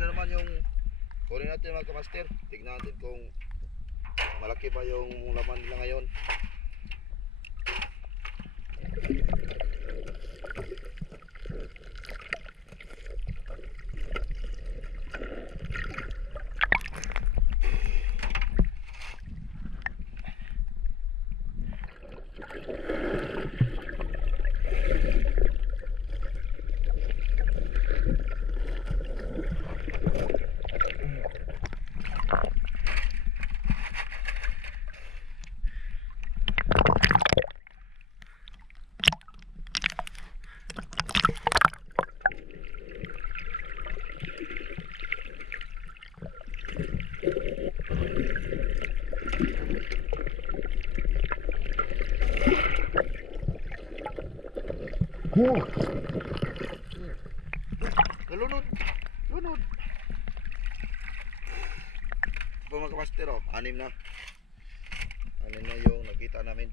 naman yung kunin natin mga kamaster. Tignan natin kung malaki ba yung laman nila ngayon. Nalunod. Lunod. Kamaster oh. Anim na. Anim na yung nakita namin.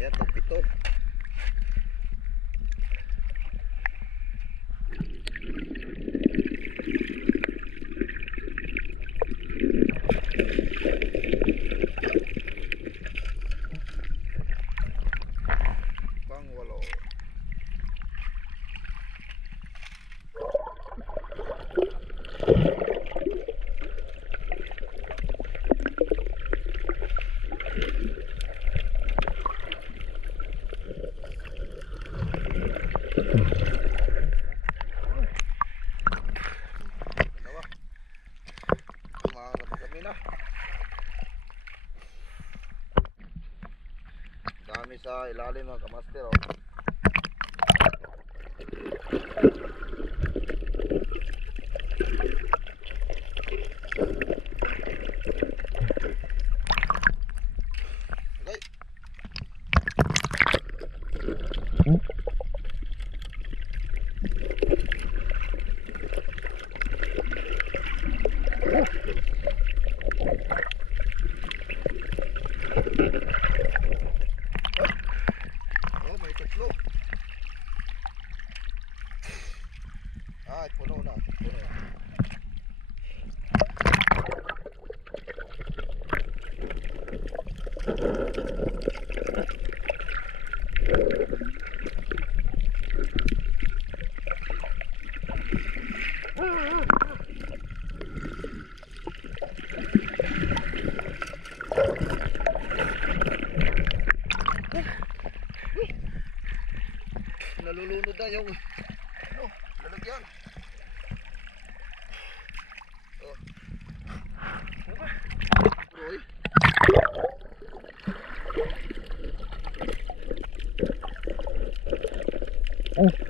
Ayan, itong pito. Pang walo. Dalawa. Umahanap kami na. Dami sa ilalim mga kamaster oh. Na yung ano, lalagyan. Oh. Ano ba? Oh.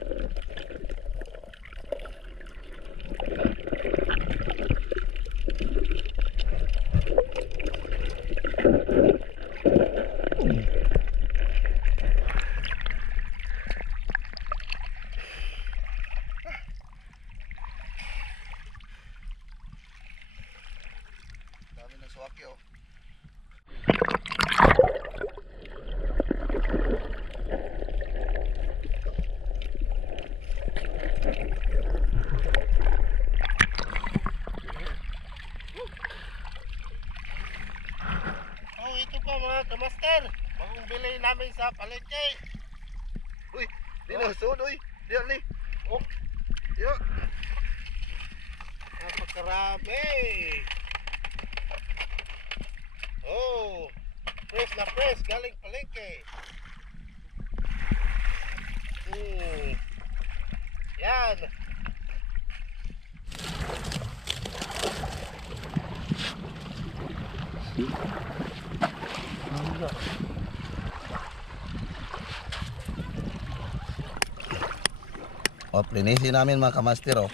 Ng swaki oh. Oh, ito pa mga kamaster. Bagong bili namin sa palengke. Uy, di uy. Di ni. Oh. Yo. Napakarami. Oh, fresh na fresh galing palengke. Hmm. Yan. O, plinisin namin mga kamaster oh.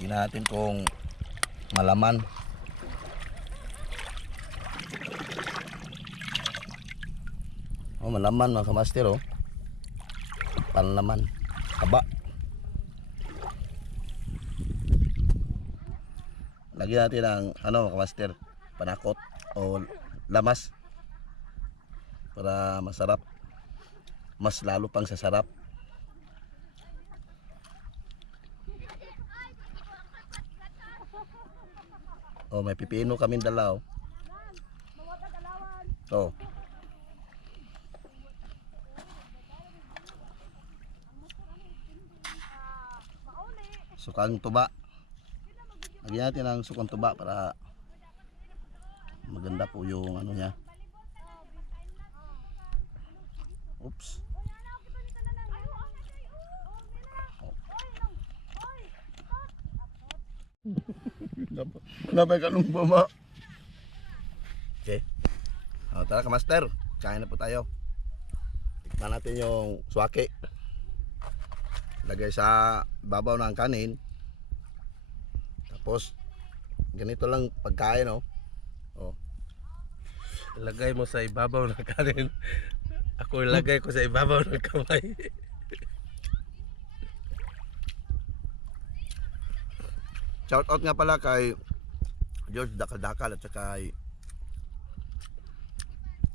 Tingnan natin kung malaman. Oh, malaman mga kamaster oh. Panlaman. Haba. Lagyan natin ng ano mga kamaster, panakot. o lamas para masarap. Mas lalo pang sasarap. Oh, may pipino kaming dala oh. Sukang tuba. Lagyan natin ang sukang tuba para maganda po yung ano niya. Oops. Napay ka nung bama. Okay. Oh, tara ka master. Kain na po tayo. Tikman natin yung swake. Lagay sa babaw ng kanin. Tapos ganito lang pagkain oh. Oh. Ilagay mo sa ibabaw ng kanin. Ako ilagay ko sa ibabaw ng kamay. Shout out nga pala kay George Dakal-Dakal at saka kay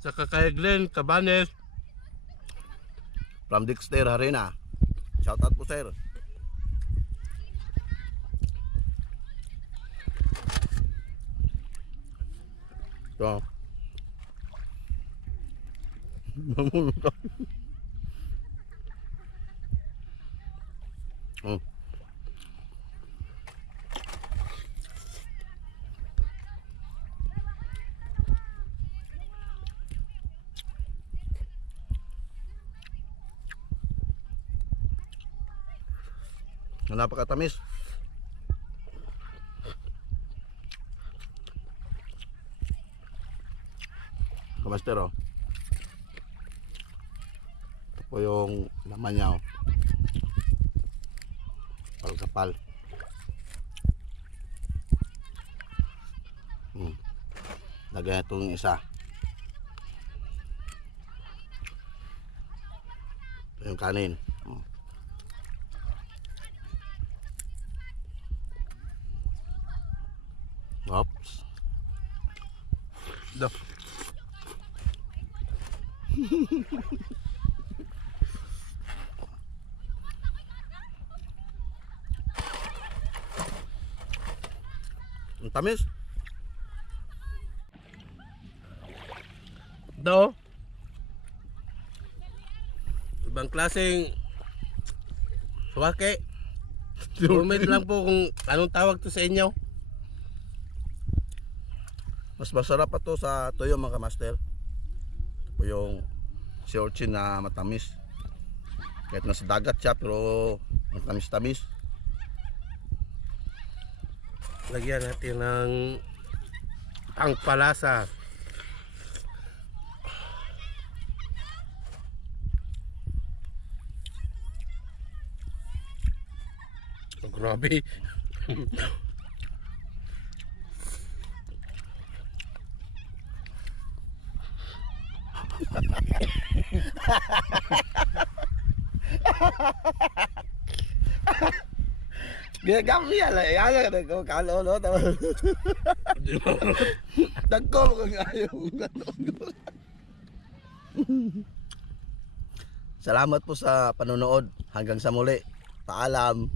Saka kay Glenn Cabanes. from Dexter Harina. Shout out po sir. Ito. Mamulot ka. Mm. Na napakatamis. Kamaster oh. Ito po yung laman niya oh. Palkapal. Hmm. Lagyan itong isa. Ito yung kanin. Hmm. Oops. Do. Ang tamis. Do. Ibang klaseng suwake. Comment lang po kung anong tawag to sa inyo. Mas masarap pa to sa toyo mga master. Ito po yung si Orchin na matamis. Kahit nasa dagat siya pero matamis-tamis. Lagyan natin ng pangpalasa. Oh, grabe. Ginagamit niya lang. Yan lang. Nagkakalo. No? Nagko ko nga yung Salamat po sa panonood. Hanggang sa muli. Paalam.